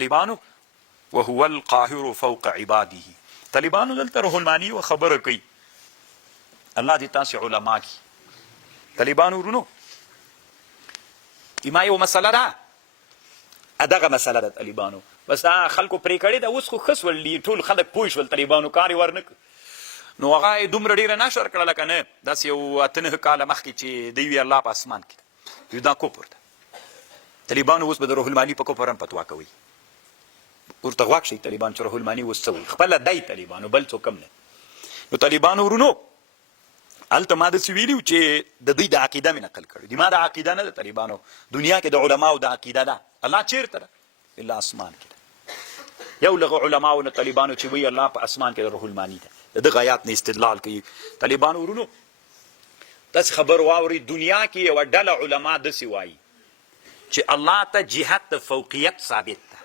طالبانو وهو القاهر فوق عباده. طالبانو دلته روح المانی و خبره کوي. الله دې تاسې علما کی. طالبانو ورونو ما یو مسله ده، دغه مسله ده طالبانو، بس دا خلکو پرې کړې ده. اوس خو ښه شول، ټول خلک پوه شول، طالبانو کار یې ورنه کړ. نو هغه یې دومره ډېره نشر کړله که نه، داسې یو 8 کاله مخکې چې دوی وي الله په اسمان کې ده، دا کفر ده. طالبانو اوس به د روح المانی په کفر هم فتوا کوي. ورته غواږ شئ طالبان چې روح المانی اوس څه وایي، خپله دی طالبانو، بل څوک هم نه. نو طالبانو ورونو هلته ما داسې ویلي چې د دوی د عقیده مې نقل کړی. ما د عقیده نه ده طالبانو، دنیا کې د علماو د عقیده ده. الله چېرته ده؟ الا اسمان کې ده. یو لغه علماو نه طالبانو چې وایي الله په اسمان کې د روح المانی ده، د دغه آیات نه استدلال کوي. طالبانو ورونو داسې خبر واورئ، دنیا کې یوه ډله علما داسې وایي چې الله ته جهت د فوقیت ثابت ده.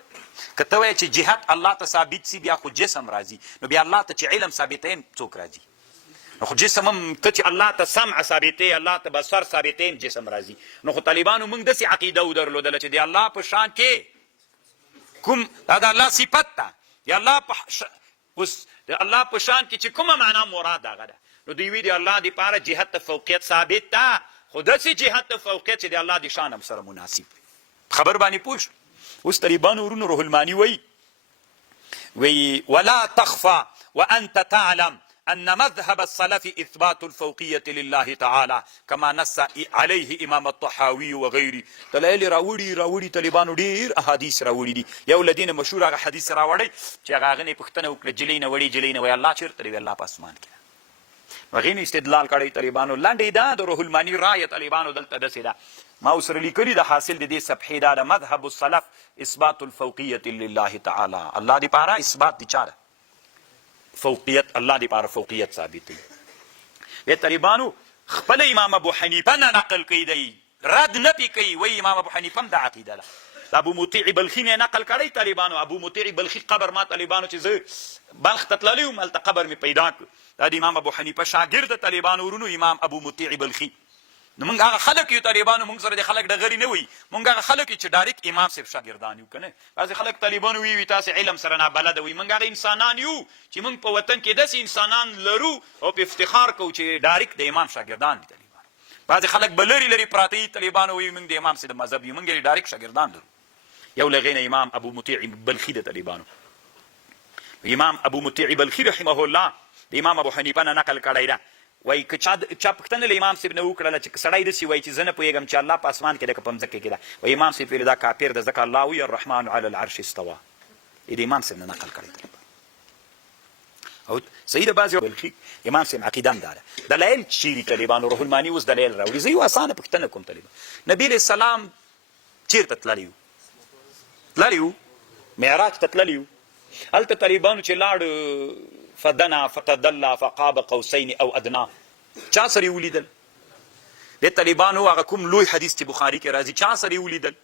که ته وایې چې جهت الله ته ثابت سي، بیا خو جسم راځي، نو بیا الله ته چې علم ثابتوي څوک راځي؟ نو خو جسم هم ته چې الله ته سمع ثابتوي، الله ته بصر ثابتوي، جسم راځي. نو خو طالبانو موږ داسې عقیده ودرلودله چې د الله په شان کې کوم دا د الله صفت ده، د الله اوس د الله په شان کې چې کومه معنا مراد هغه ده. نو دوی وایي د الله دپاره جهت د فوقیت ثابت ده، خو داسې جهت د فوقیت چې د الله د شان هم سره مناسب وي. خبر باندې پوه شو؟ اوس طالبانو ورونو روح المانی وی ولا تخفى وانت تعلم ان مذهب السلف اثبات الفوقيه لله تعالى كما نص عليه امام الطحاوي وغيره. دلایل راوړي طالبانو ډیر احادیث راوړي دي. یو لدین مشهور هغه حدیث راوړی چې هغه نه پوښتنه وکړه جلی نه وړي، جلی نه وای الله چیرته دی؟ الله په اسمان کې. هغې نه استدلال کړی طالبانو. لنډې ده د روح المانی رایه طالبانو دلته داسې ده، ما اوسره لیکلي د حاصل د دې صفحې دا ده مذهب السلف اثبات الفوقیة لله تعالی. الله دپاره اثبات د چا ده؟ فوقیت. الله دپاره فوقیت ثابت دی. بیا طالبانو خپل امام ابو حنیفه نه نقل کوي، دی رد نه پې کوي، وایي امام ابو حنیفه هم دا عقیده ده. د ابو مطیع بلخي نه نقل کړی طالبانو. ابو مطیع بلخي قبر ما طالبانو چې زه بلخ ته تللی وم، هلته قبر مې پیدا کړ. دا د امام ابو حنیفه شاګرد طالبانو ورونو، امام ابو مطیع بلخي. نو موږ هغه خلک یو طالبانو، موږ سره د خلک ډغرې نه وي، موږ هغه خلک یو چې ډایرکټ امام صاحب شاګردان یو که نه. بعضې خلک طالبانو وي تاسې علم سره نابلده وي، موږ هغه انسانان یو چې موږ په وطن کې داسې انسانان لرو او په افتخار کوو چې ډایرکټ د امام شاګردان دي طالبانو. بعضې خلک به لرې پراته وي طالبانو وي موږ د امام صاحب د مذهب یو، موږ یې ډایرکټ شاګردان لرو. یو له هغې نه امام ابو مطیع بلخي د طالبانو. امام ابو مطیع بلخي رحمه الله د امام ابو حنیفه نه نقل کړی ده. وایي که چا پوښتنه له امام صاحب نه وکړله چې سړی داسې وایي چې زه نه پوهېږم چې الله په اسمان کې ده که په مځکه کې ده، وایي امام صاحب ویلي دا کافر ده، ځکه الله وایي الرحمن علی العرش استوا. د امام صاحب نه نقل کړی طالبان. او صحیح ده. بعضې بلخي امام صاحب عقیده هم دا ده. دلایل چیرې طالبانو؟ روح المانی اوس دلایل راوړي. زه یو اسانه پوښتنه کوم طالبان، نبي علیه السلام چېرته تللی و؟ معراج ته تللی و. هلته طالبانو چې لاړ فدنا فتدلى فقاب قوسین او ادنا، چا سره یې ولیدل؟ د طالبانو هغه کوم لوی حدیث چې بخاري کې راځي، چا سره یې ولیدل؟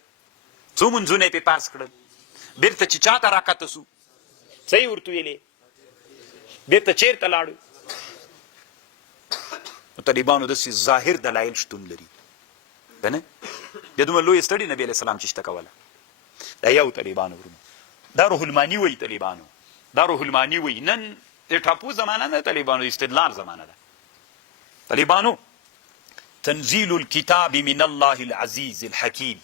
څو منځونه یې پې پاس کړل؟ بېرته چې چا ته راکته سو څه یې ورته ویلې؟ بېرته چېرته لاړو؟ نو طالبانو داسې ظاهر دلایل شتون لري که نه؟ بیا دومره لویه ستړي نبي علیه السلام چې شته کوله. دا یو طالبانو ورونو، دا روح المانی وایي طالبانو، دا روح المانی وایي. نن د ټاپو زمانه نه طالبانو، استدلال زمانه ده. طالبانو تنزیل الکتاب من الله العزیز الحکیم،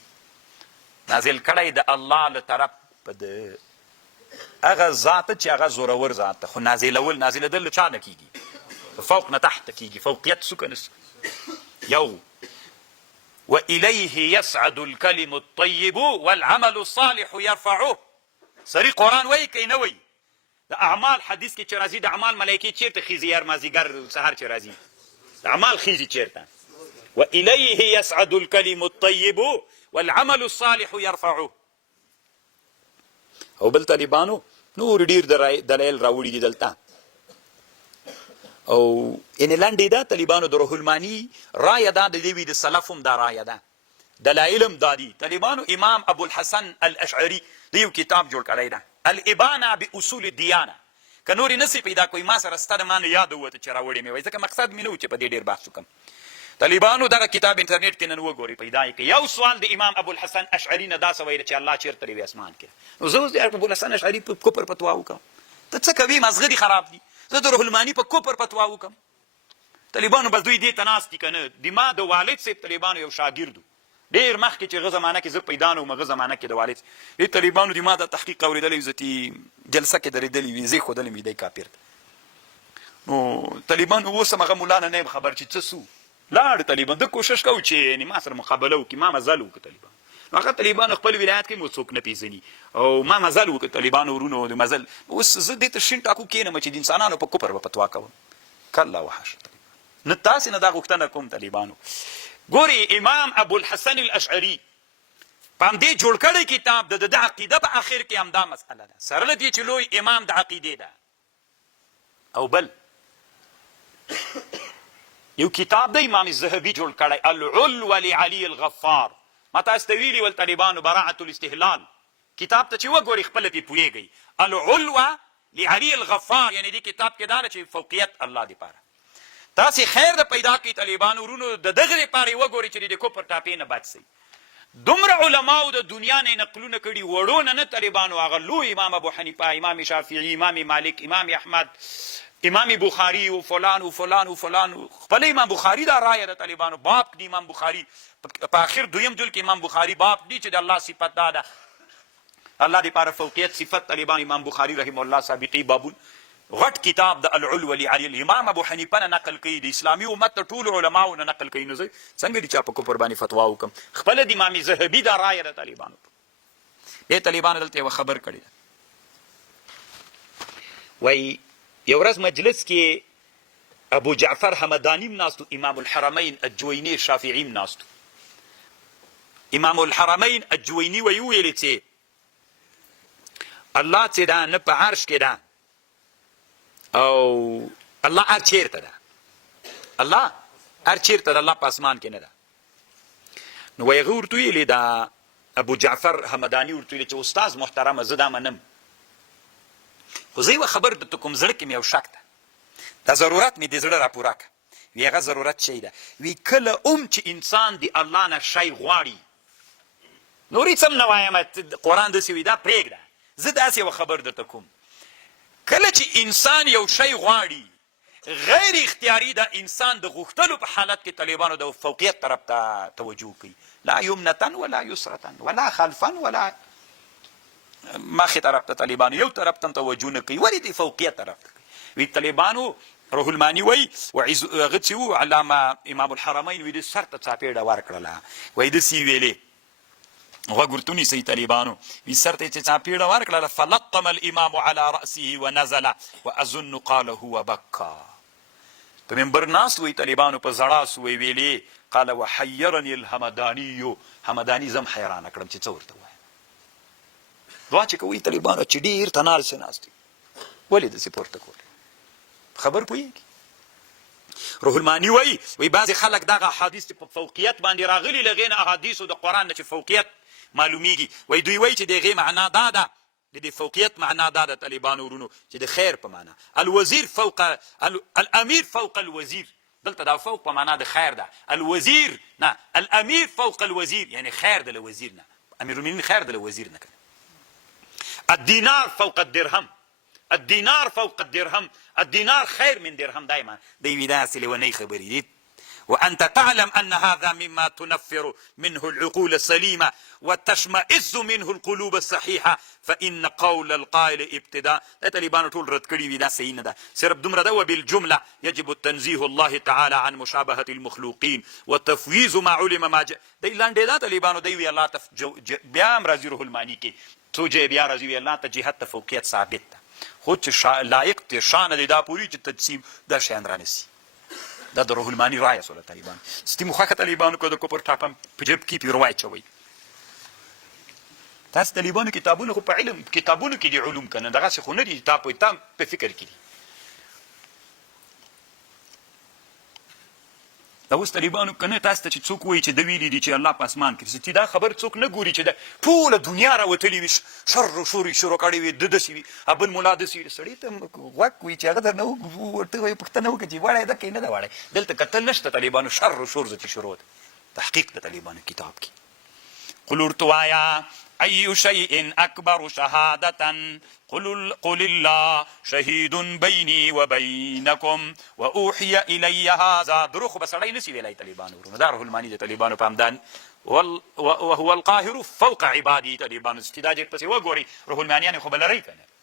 نازل کړی د الله له طرف په د هغه ذات چې هغه زورور ذات ده. خو نازلېدل له چا نه کېږي؟ فوق نه تحت کېږي. فوقیت څوک نه یو. وإلیه یصعد الکلم الطیب والعمل الصالح یرفعه. سری قرآن وایي که نه وایي؟ د اعمال حدیث کې چې راځي د اعمال ملایکې چېرته خیزي؟ هر مازدیګر سهار چې راځي د اعمال خیزي چېرته؟ وإلیه یصعد الکلم الطیب والعمل الصالح یرفعه. او بل طالبانو نور ډېر دلایل راوړي دي دلته. او یعنې لنډې ده طالبانو د روح المانی رایه ده، د دې وي د سلف هم دا رایه ده، دلایل هم دا دي طالبانو. امام ابو الحسن الاشعري د یو کتاب جوړ کړی ده الابانه باصول الدیانه. که نورې نسې پیدا کوئ ما سره ستا د ما نه یاد ووته چې راوړې مې وایي، ځکه مقصد مې نه و چې په دې ډېر بحث وکړم. طالبانو دغه کتاب انټرنیټ کې نن وګوري پیدا یې یو سوال د امام ابو الحسن اشعری نه دا سوي چې الله چیرته دی اسمان کې. نو زه اوس د ابو الحسن اشعری په کوپر فتوا وکم، ته څه کوي؟ مزغه دي خراب دي. زه د روح المانی په کوپر فتوا وکم. طالبانو بس دوی دې تناس دي کنه. د ما د والد صاحب طالبانو یو شاګردو ډیر مخکې چې هغه زمانه کې زه پیدا نه وم، هغه زمانه کې د والد دې طالبانو د ما د تحقیق اورېدلی عزتي جلسه کې درېدلې وي، زه ښودلی مې دی کافر دی. نو طالبانو اوس هم هغه ملا نه یم خبر چې څه سو لاړ. طالبان د کوشش کوي چې یعنې ما سره مقابله وکړي، ما مزل وکړه طالبان. نو هغه طالبانو خپل ولایت کې مو څوک نه پېژني او ما مزل وکړه طالبانو ورونو د مزل. اوس زه دې ته شین ټاکو کښېنم چې د انسانانو په کفر به فتوا کوم. کله وحشه نه تاسې نه دا غوښتنه کوم طالبانو. ګوري امام ابو الحسن الاشعري په همدې جوړ کړی کتاب د عقیده په اخر کې همدا مسئله ده، سره له دې چې لوی امام د عقیدې ده. او بل یو کتاب د امام الذهبي جوړ کړی العلو لعلي الغفار. ما تاسو ته ویلي ول طالبانو براعة الاستهلال کتاب ته چې وګورئ خپله پې پوهېږئ. العلو لعلي الغفار یعنې دې کتاب کې دا ده چې فوقیت الله دپاره. تاسې خیر د پیدا کړئ طالبانو ورونو د دغه دپاره یې وګورئ چې د کفر ټاپې نه بچ سئ. دومره علماو د دنیا نه نقلونه کړي وړو نه طالبانو، هغه لوی امام ابو حنیفه، امام شافعي، امام مالک، امام احمد، امام بخاری و فلان و فلان و فلان. خپل امام بخاری دا رایه د طالبانو باب دی. امام بخاری په آخر دویم جلد کې امام بخاری باب دی چې د الله صفت دا ده، الله دپاره فوقیت صفت. طالبان امام بخاری رحمه الله سابقي بابون غټ کتاب د العلو لعلي. امام ابو حنیفه نه نقل کوي، د اسلامي امت د ټولو علماو نه نقل کوي. نو زه څنګه دي چا په کفر باندې فتوا وکم؟ خپله د امام ذهبي دا رایه د طالبانو. دې طالبانو دلته یوه خبر کړې ده، وایي یو ورځ مجلس کې ابو جعفر همداني هم ناستو، امام الحرمین الجویني شافعي هم ناستو. امام الحرمین الجویني ویلې چې الله چې ده نه په عرش کې ده او الله هر چیرته ده، الله هر چیرته ده، الله په اسمان کې نه ده. نو وایي هغه ورته ویلې ده ابو جعفر همداني ورته ویلې چې استاذ محترمه زه دا منم، خو زه یوه خبر درته کوم، زړه کې مې یو شک ده، دا ضرورت مې د زړه راپوره کړه. وی هغه ضرورت شی ده، وی کله چې انسان د الله نه شی غواړي، نور هېڅ هم نه وایم، قرآن داسې وي دا پرېږده، زه داسې یوه خبر درته کوم. کله چې انسان یو شی غواړي غیر اختیاري د انسان د غوښتلو په حالت کې طالبانو د فوقیت طرف ته توجه کوي، لا یمنة ولا یسرة ولا خلفا ولا مخې طرف ته طالبانو یو طرف ته توجه نه کوي، ولې د فوقیت طرف ته کوي. وی طالبانو روح المانی وی هغه چې و علامه امام الحرمین وی د سر ته څاپېړه ورکړله، وایي داسې ویلې غوږ ورته ونیسئ طالبانو، وي سر ته یې چې څاپېړه ورکړله فلطم الامام على رأسه ونزل واظن قال هو بکا. په منبر ناست وی طالبانو په زړه سو وی ویلې قال وحیرني الهمداني، همداني زم حیرانه کړم چې څه ورته وایم. دعا چې کوي طالبانو چې ډېر تنارسې ناست دي، ولې داسې پورته کولی خبر پوهېږي. روح المانی وایي بعضې خلک دغه احادیث چې په فوقیت باندې راغلي له هغې نه احادیثو د قرآن نه چې فوقیت معلومیږي، وایي دوی وایي چې د هغې معنا دا ده، د دې فوقیت معنا دا ده طالبانو ورونو چې د خیر په معنا الوزیر فوق الامیر فوق الوزیر، دلته دا فوق په معنا د خیر ده، الوزیر نه الامیر فوق الوزیر یعنی خیر د له وزیر نه، امیر المؤمنین خیر د له وزیر نه کنه. الدینار فوق الدرهم، الدینار فوق الدرهم، الدینار خیر من درهم. دائما دی وی داسې لیونۍ خبرې دي. وأنت تعلم أن هذا مما تنفر منه العقول السليمة وتشمئز منه القلوب الصحيحة فإن قول القائل ابتداء. دا طالبانو ټول رد کړي وي، دا صحیح نه ده، صرف دومره ده. وبالجملة يجب التنزيه الله تعالى عن مشابهة المخلوقين وتفويض ما علم ما جاء. دی لاندې دا طالبانو دی وی الله ته بیا هم راځي روح المانی کې څو ځای بیا راځي وی الله ته جهت ته فوقیت ثابت ده، خو چې لایق دی شانه دی دا پوري چې تجسیم دا شیان رانیسي. دا د روح المانی رایه سوله طالبان ستیمو خوښه طالبانو که د کفر ټاپم په جیب کې پې ورواچوئ. تاسو طالبانو کتابونه خو په علم کتابونو کې دي علوم که نه، دغسې خو نه دي، تا په فکر کې دي. دا اوس طالبانو که نه تاسو ته چې څوک وایي چې ده ویلي دي چې الله په اسمان کې چې دا خبر څوک نه ګوري چې د ټوله دنیا راوتلې وي شر و شور یې شروع کړی وي ده داسې وي بل ملا داسې وي سړي ته غوږ وي چې هغه درنه ورته وایي پوښتنه وکړه چې واړی ده که نه ده واړی دلته کتل نشته طالبانو شر و شور ځکې شروع ده تحقیق د طالبانو کتاب کې قل ورته وایه أي شيء أكبر شهادة قل الله شهيد بيني وبينكم وأوحي إلي هذا دروخ بسړی نسی ویلی طالبانو ورونو دا روح الماني د طالبانو په همدان وهو القاهر فوق عبادي طالبانو استداجت پسې وګورئ روح المانیان خو به لرئ که نه